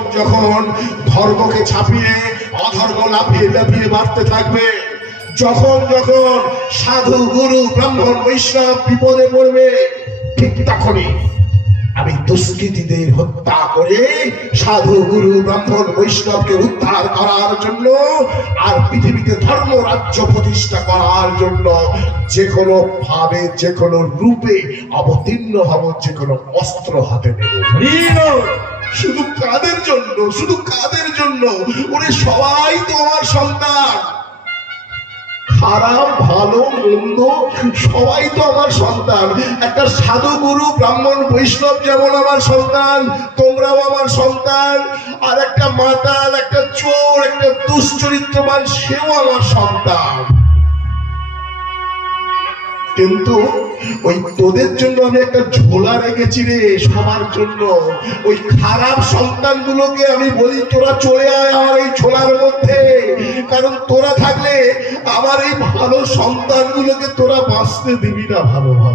বৈষ্ণব যখন ধর্মকে ছাপিয়ে অধর্ম লাফিয়ে লাফিয়ে বাড়তে থাকবে, যখন যখন সাধু গুরু ব্রাহ্মণ বৈষ্ণব বিপদে পড়বে, ঠিক তখনই আমি দুষ্কৃতীদের হত্যা করে সাধু গুরু ব্রাহ্মণ বৈষ্ণবকে উদ্ধার করার জন্য আর পৃথিবীতে ধর্ম রাজ্য প্রতিষ্ঠা করার জন্য যে কোনো ভাবে যে কোনো রূপে অবতীর্ণ হব, যে কোনো অস্ত্র হাতে নেব। শুধু কাদের জন্য? শুধু কাদের জন্য? ওরে সবাই তো আমার সন্তান, খারাপ ভালো মন্দ সবাই তো আমার সন্তান। একটা সাধু গুরু ব্রাহ্মণ বৈষ্ণব যেমন আমার সন্তান, তোমরাও আমার সন্তান। আর একটা মাতাল, একটা চোর, একটা দুশ্চরিত্রবান, সেও আমার সন্তান। কিন্তু ওই তোদের জন্য আমি একটা ঝোলা রেখেছি রে, সবার জন্য। ওই খারাপ সন্তানগুলোকে আমি বলি তোরা চলে আয় আমার এই ঝোলার মধ্যে, কারণ তোরা থাকলে আমার এই ভালো সন্তানগুলোকে তোরা বাঁচতে দিবি না ভালোভাবে।